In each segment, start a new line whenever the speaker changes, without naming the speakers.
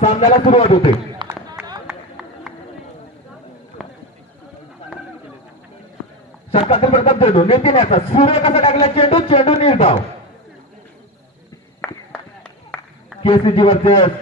सामन्याला सुरुवात होते. षटकातील प्रथम चेंडू नितीन याचा सूर्य कसा टाकला? चेंडू चेंडू निर्धाव. केसीजी वर्सेस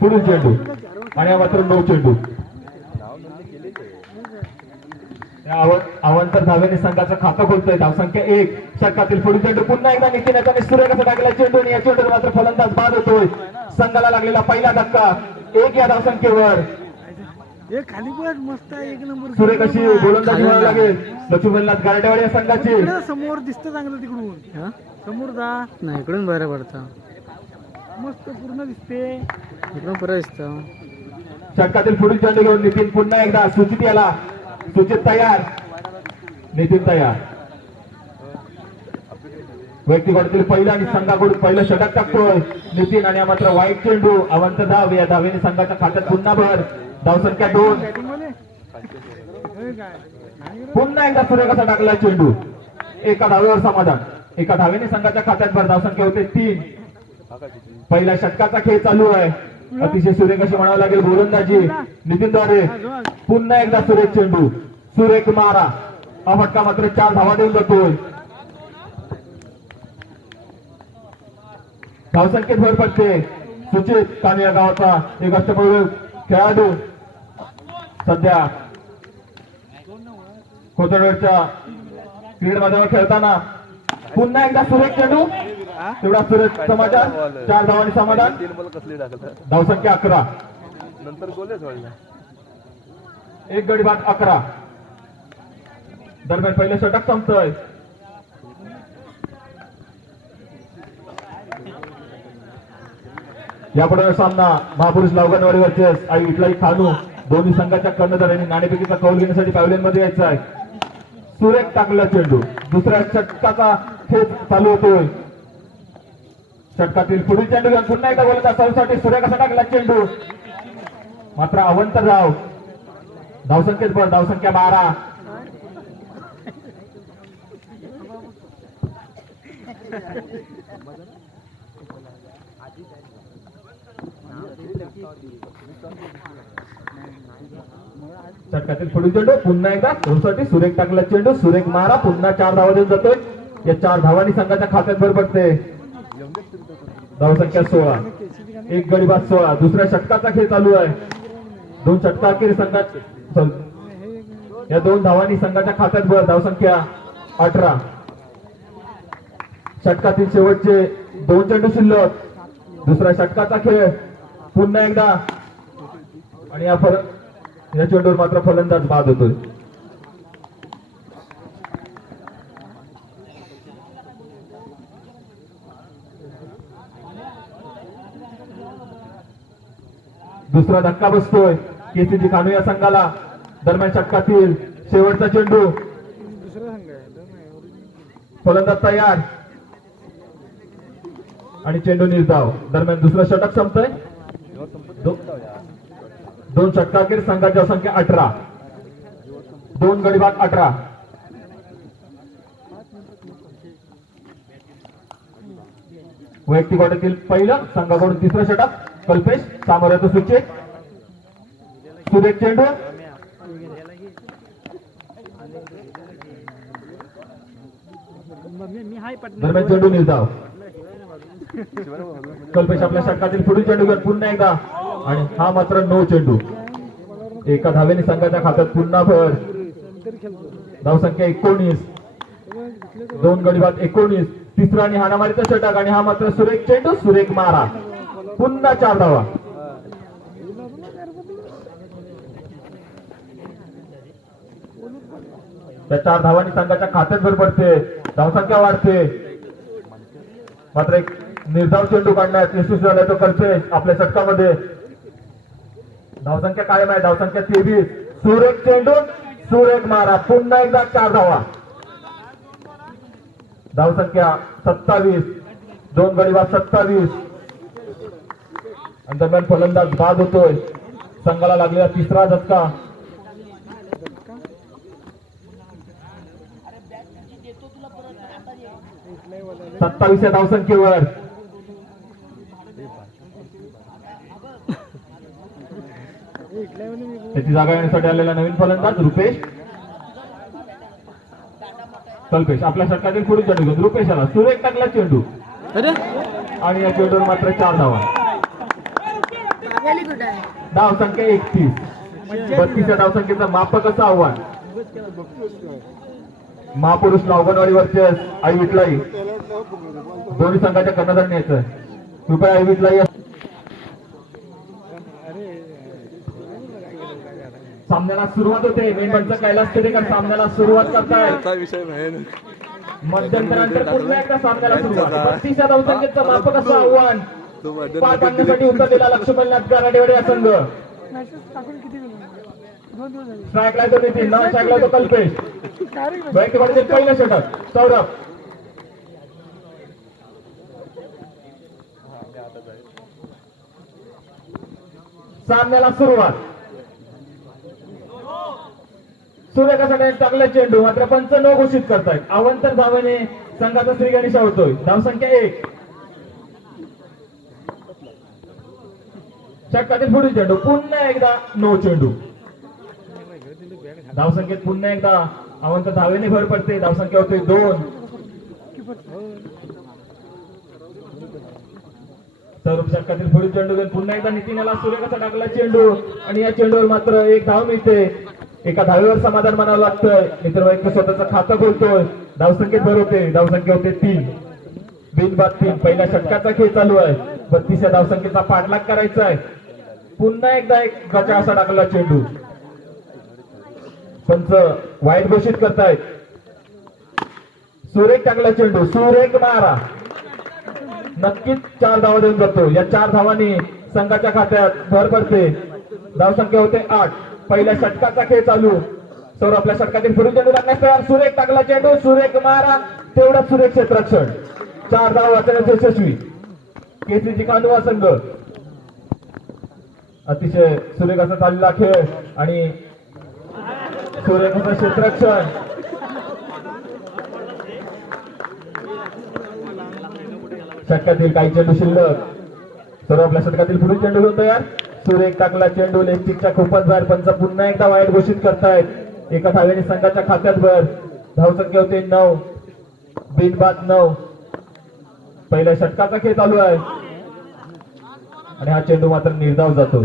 पुढील चेंडू. आणि मात्र नऊ चेंडू. अवांतर धाव्याने संघाचं खातं खोलतोय. धावसंख्या एक. षटकातील पुढील चेंडू पुन्हा एकदा नितीन याचा सूर्य कसा टाकला चेंडू आणि या चेंडूवर मात्र फलंदाज बाद होतोय. संघाला लागलेला पहिला धक्का. एक या धावसंख्येवर.
खाली पण मस्त आहे, एक नंबर
सूर्य कशी गोलंदाजी व्हावी लागेल. लक्ष्मीनाथ गारडेवाडी या संघाची.
समोर दिसतं चांगलं तिकडून. समोर जा.
नाही इकडून बरं पडतं.
मस्त पूर्ण दिसते.
इकडून बरं दिसतं.
षटकातील पुढील चेंडू घेऊन नितीन पुन्हा एकदा सूचित याला. सुचित तयार. नितीन तयार. व्यक्तिगटातील पहिला आणि संघाकडून पहिलं षटक टाकतोय. नितीन आणि मात्र वाईट चेंडू अवंत धाव या धावेने संघाच्या खात्यात पुन्हा भर. धावसंख्या दोन.
आणि
पुन्हा एकदा सूर्य कसा टाकला चेंडू. एका धावेवर समाधान. एका धावेने संघाच्या खात्यात भर. धावसंख्या होते तीन. पहिल्या षटकाचा खेळ चालू आहे. अतिशय सूर्यकशी म्हणावं लागेल गोलंदाजी. नितीनद्वारे पुन्हा एकदा सुरेख चेंडू. सुरेख मारा. हा फटका मात्र चार धावा देऊन जातोय. धावसंख्येत भर पडते. सुचित काने या गावाचा एक अष्टपैलू खेळाडू. सध्या कोथळवडच्या क्रीड मैदानावर खेळताना पुन्हा एकदा सुरेख चेंडू. तेवढा सुरेख समाधान चार धावांनी समाधान.
तीन बॉल कसली टाकलं
धावसंख्या अकरा.
नंतर गोलेच व्हायला
एक गडी बाद अकरा. दरम्यान पहिलं षटक संपतोय. यापुढे सामना महापुरुष लावगणवाडी वर्सेस आई इटलाई खानू. दोन्ही संघाच्या कर्णधारांनी नाणेफेकीचा कौल घेण्यासाठी पॅव्हलियनमध्ये यायचा आहे. सुरेख टाकला चेंडू. दुसऱ्या षटकाचा खेळ चालू होतोय. षटकातील पुढील चेंडू घेऊन पुन्हा एकदा बोलत असासाठी सुरेख कसा टाकला चेंडू? मात्र अवंत राव धावसंख्येत पण धावसंख्या बारा. षटकातील पुढील चेंडू पुन्हा एकदा चौसाठी सुरेख टाकला चेंडू सुरेख मारा पुन्हा चार धावा देऊन जातोय. या चार धावांनी संघाच्या खात्यात भर पडते. धावसंख्या सोळा. एक गडीबाद सोळा. दुसऱ्या षटकाचा खेळ चालू आहे. दोन षटका अखेर संघात या दोन धावांनी संघाच्या खात्यात भर. धावसंख्या अठरा. षटकातील शेवटचे दोन चेंडू शिल्लक. दुसऱ्या षटकाचा खेळ पुन्हा एकदा. आणि या फल या चेंडूवर मात्र फलंदाज बाद होतोय. दुसरा धक्का बसतोय. केसीजी खानू या संघाला. दरम्यान षटकातील शेवटचा चेंडू. फलंदाज तयार. आणि चेंडू निर्धाव. दरम्यान दुसरं षटक संपतोय. दो- दोन षटकाखेर संघाची संख्या अठरा. दोन गडीबाग अठरा. वैयक्तिक गटातील पहिलं संघाकडून तिसरं षटक. कल्पेश सामोऱ्याचं सुचित. सुरेख चेंडू.
मग
दरम्यान चेंडू निर्धाव. कल्पेश आपल्या षटकातील पुढील चेंडू घेऊन पुन्हा एकदा. आणि हा मात्र नऊ चेंडू. एका धावेने संघाच्या खात्यात पुन्हा भर. धावसंख्या एकोणीस. दोन गडी बाद एकोणीस. तिसरा आणि हाणामारीचा षटक आणि हा मात्र सुरेख चेंडू सुरेख मारा. पुन्हा चार धावा त्या चार धावांनी संघाच्या खात्यात भर पडते धावसंख्या वाढते. मात्र एक निर्धाव चेंडू काढण्यात यशस्वी झाला तो करते आपल्या षटकामध्ये. धावसंख्या कायम आहे धावसंख्या तेवीस. सुरेख चेंडू सुरेख मारा पुन्हा एकदा चार धावा धावसंख्या सत्तावीस दोन गडी बाद सत्तावीस. आणि दरम्यान फलंदाज बाद होतोय. संघाला लागलेला तिसरा झटका. सत्तावीसच्या धावसंख्येवर त्याची जागा येण्यासाठी आलेला नवीन फलंदाज रुपेश. कल्पेश आपल्या षटकातील पुढील चेंडू घेऊन रुपेश आला सुरेख टाकला चेंडू. आणि या चेंडूवर मात्र चार धावा. धाव संख्या एकतीस. बत्तीसच्या धावसंख्येचं मापक असं आव्हान? महापुरुष लावगणवाडी वर्चस आई विटलाई दोन्ही संघाच्या कर्णधार यायचं कृपया आई विटलाई सामन्याला सुरुवात होते. मेंबरचं कैलास खेडेकर सामन्याला सुरुवात करताय.
त्याचा विषय नाही ना.
मध्यंतरानंतर पुन्हा एकदा सामन्याला सुरुवात. बत्तीसच्या धावसंख्येचं मापक असं आव्हान? पार
मध्यंतरी
पाडण्यासाठी उतरलेला लक्ष्मणनाथ गाराडेवाडी हा संघ.
मॅसेज
स्ट्राईकला तो नितीन नॉन स्ट्राईकला तो कल्पेश
डायरेक्ट
वैयक्तिक पहिलं षटक. सौरभ. सामन्याला सुरुवात. सूर्यकासाठी चांगला चेंडू मात्र पंच न घोषित करतायत. अवंतर धावेने संघाचा श्रीगणेश होतोय धावसंख्या एक. षटकातील पुढील चेंडू. पुन्हा एकदा नो चेंडू. धावसंख्येत पुन्हा एकदा अवंत धावेने भर पडते. धावसंख्या होते दोन. तर षटकातील पुढील चेंडू घेऊन पुन्हा एकदा नितीनला सूर्यकाचा टाकला चेंडू. आणि या चेंडूवर मात्र एक धाव मिळते. एका धावेवर समाधान मानावं लागतं मित्र वैद्य स्वतःचं खातं खोलतोय धावसंख्येत भर होते. धावसंख्या होते तीन. बिनबाद तीन. पहिल्या षटकाचा खेळ चालू आहे. बत्तीस या धावसंख्येचा पाठलाग करायचा आहे पुन्हा एकदा एक गचा असा टाकला चेंडू. पंच वाईट घोषित करतायत. सुरेख टाकला चेंडू. सुरेख मारा. नक्कीच चार धावा देऊन जातो. या चार धावांनी संघाच्या खात्यात भर पडते. धावसंख्या होते आठ. पहिल्या षटकाचा खेळ चालू. सौर आपल्या षटकातील पुढील चेंडू टाकण्यास तयार. सुरेख टाकला चेंडू. सुरेख मारा. तेवढा सुरेख क्षेत्ररक्षण चार धाव वाचण्यास यशस्वी. केसरीची कांदुवा संघ. अतिशय सुरेख असा चाललेला खेळ आणि सुरेख असं षटकातील काही चेंडू शिल्लक. सर्व आपल्या षटकातील पुढील चेंडू घेऊन तयार. सुरेख टाकला चेंडू लेगचिकच्या खूपच बाहेर पंच पुन्हा एकदा वाईट घोषित करतायत. एका धावेने संघाच्या खात्यात भर. धावसंख्या होते नऊ. बिनबाद नऊ. पहिल्या षटकाचा खेळ चालू आहे. आणि हा चेंडू मात्र निर्धाव जातो.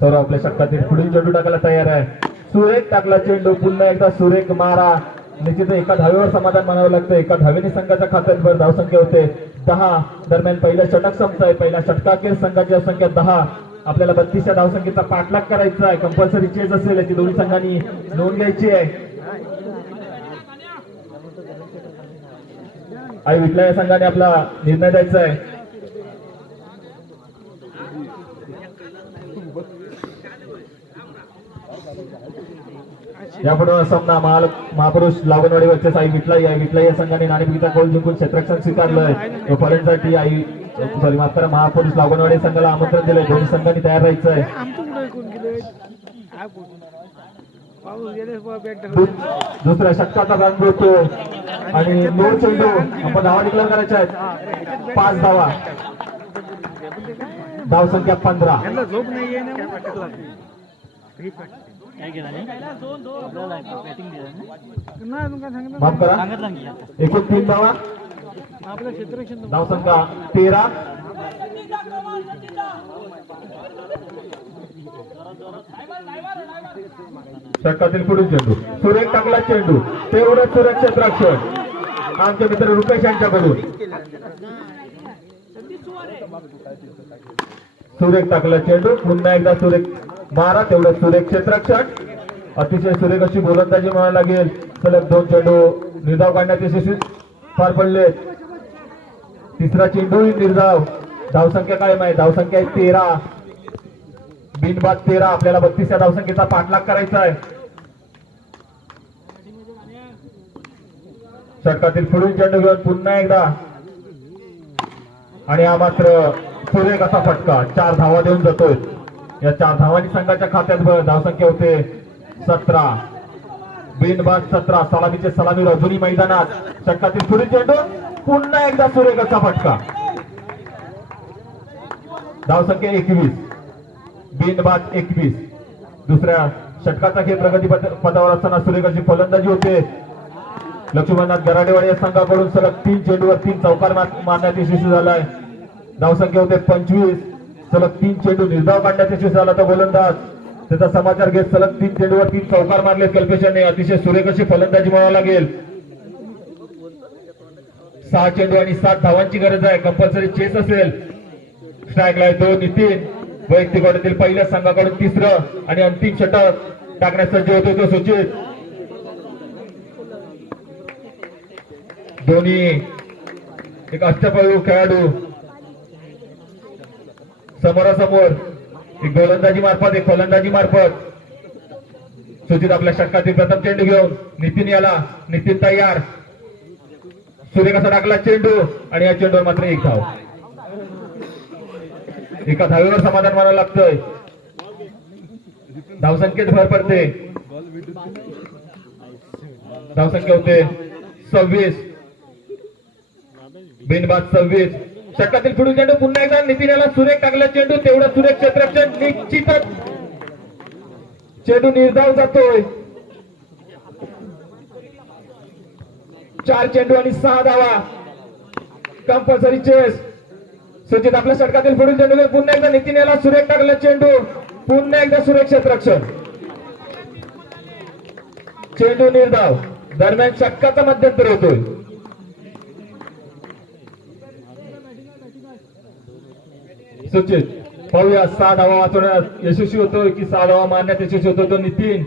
तर आपल्या षटकातील पुढील चेंडू टाकायला तयार आहे. सुरेख टाकला चेंडू. पुन्हा एकदा सुरेख मारा. निश्चित एका धावेवर समाधान मानावं लागतं. एका धावेने संघाच्या खात्यात धावसंख्या होते. दहा दरम्यान पहिलं षटक संपतंय. पहिल्या षटकाखेर संघाची संख्या दहा. आपल्याला बत्तीसच्या धावसंख्येचा पाठलाग करायचा आहे. कंपल्सरी चेज असेल याची. दोन्ही संघांनी नोंद घ्यायची आहे. आई विटला या संघाने आपला निर्णय द्यायचा आहे. यापुढे सामना महाल महापुरुष लागणवाडी वरचे आई विटलाई आई विटलाई या संघाने नाणेफेकीचा गोल जिंकून क्षेत्रक्षण स्वीकारलंय पर्यंतसाठी आई सॉरी माफ करा महापुरुष लागणवाडी संघाला आमंत्रण दिलंय. दोन्ही संघांनी तयार राहायचं आहे. दुसऱ्या षटकाचा रन मिळतो आणि नो चेंडू. आपण धावा डिक्लेअर करायच्या आहेत. पाच धावा. धाव संख्या पंधरा. माफ करा. एकूण तीन धावा.
आपलं क्षेत्ररक्षण
धाव संख्या तेरा. षटकातील पुढील चेंडू. सुरेख टाकला चेंडू. तेवढं सुरेख रक्षण. आमचे मित्र रुपेश यांच्याकडून. सुरेख टाकला चेंडू. पुन्हा एकदा सुरेख मारा. तेवढं सुरेख क्षेत्ररक्षण अतिशय सुरेख अशी गोलंदाजी म्हणायला लागेल. सलग दोन चेंडू निर्धाव काढण्यात यशस्वी पार पडले. तिसरा चेंडू निर्धाव. धावसंख्या काय माहिती धावसंख्या आहे तेरा. बिनबाद तेरा आपल्याला बत्तीस या धावसंख्येचा पाठलाग करायचा आहे. षटकातील पुढील चेंडू घेऊन पुन्हा एकदा. आणि हा मात्र सुरेख असा फटका चार धावा देऊन जातोय. या चार धावांनी संघाच्या खात्यात धावसंख्या होते सतरा. बिनबाद सतरा सलामीचे सलामी रजुनी मैदानात. षटकातील पुढील चेंडू पुन्हा एकदा सुरेख असा फटका. धावसंख्या एकवीस. बिनबाद एकवीस. दुसऱ्या षटकाचा खेळ प्रगती पदावर पथावर असताना सुरेखाची फलंदाजी होते. लक्ष्मणनाथ गराडेवाडी या संघाकडून सलग तीन चेंडूवर तीन चौकार मारण्यात यशस्वी झालाय. धावसंख्या होते पंचवीस. सलग तीन चेंडू निर्धाव काढण्यात यशस्वी झाला तो गोलंदाज. त्याचा समाचार घेत सलग तीन चेंडूवर तीन चौकार मारले कल्पेशाने अतिशय सुरेखशी फलंदाजी म्हणावं लागेल. सहा चेंडू आणि सात धावांची गरज आहे. कंपल्सरी चेस असेल. स्ट्राईकला आहे दोन नितीन. वैयक्तिक गटातील पहिल्या संघाकडून तिसरं आणि अंतिम षटक टाकण्यासाठी होतो तो सूचित. दोन्ही एक अष्टपैलू खेळाडू समोरासमोर. एक गोलंदाजी मार्फत एक फलंदाजी मार्फत. सुचित आपल्या षटकातील प्रथम चेंडू घेऊन नितीन याला नितीन तयार. सूर्य कसा टाकला चेंडू? आणि या चेंडूवर मात्र एक धाव. एका धावेवर समाधान मानावं लागतंय. धावसंख्येत भर पडते. धावसंख्या होते सव्वीस. बिनबाद सव्वीस. षटकातील पुढील चेंडू पुन्हा एकदा नितीन याला सुरेख टाकला चेंडू तेवढं सुरेख क्षेत्रक्षण निश्चितच. चेंडू निर्धाव जातोय. चार चेंडू आणि सहा धावा. कंपल्सरी चेस सुचित आपल्या षटकातील पुढील चेंडू पुन्हा एकदा नितीन याला सुरेख टाकला चेंडू पुन्हा एकदा सुरेख रक्षण चेंडू निर्धाव. दरम्यान षटकाचा मध्यंतर होतोय. सुचित पाहूया सहा धावा वाचवण्यात यशस्वी होतोय की सहा धावा मारण्यात यशस्वी होतो तो नितीन.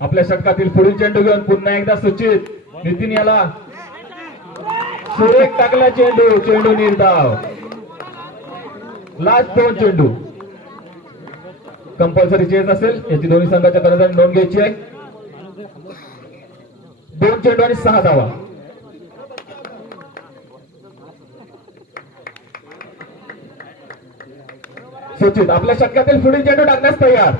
आपल्या षटकातील पुढील चेंडू घेऊन पुन्हा एकदा सुचित नितीन याला सुरेख टाकला चेंडू चेंडू निर्धाव. लास्ट दोन चेंडू कंपल्सरी चेस असेल याची दोन्ही संघाच्या कर्णधारांनी नोंद घ्यायची आहे. दोन चेंडू आणि सहा धावा. सुचित आपल्या शक्यातील पुढील चेंडू टाकण्यास तयार.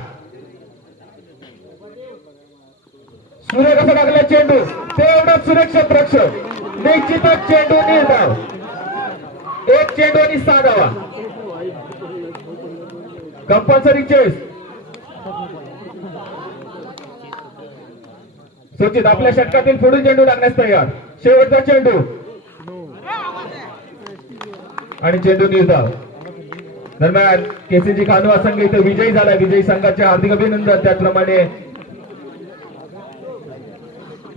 सूर्य कसं टाकला चेंडू? तेवढं सुरक्षित रक्षक निश्चितच चेंडू निर्धाव. एक चेंडू आणि सहा धावा. कंपल्सरी चेस सुचित आपल्या षटकातील पुढील चेंडू टाकण्यास तयार. शेवटचा चेंडू आणि चेंडू निर्धाव. दरम्यान केसीजी खानवा संघ इथे विजयी झाला. विजयी संघाचे हार्दिक अभिनंदन. त्याचप्रमाणे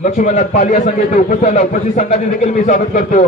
लक्ष्मणनाथ पालिया संघ इथे उपस्थित झाला. उपस्थित संघाचे देखील मी स्वागत करतो.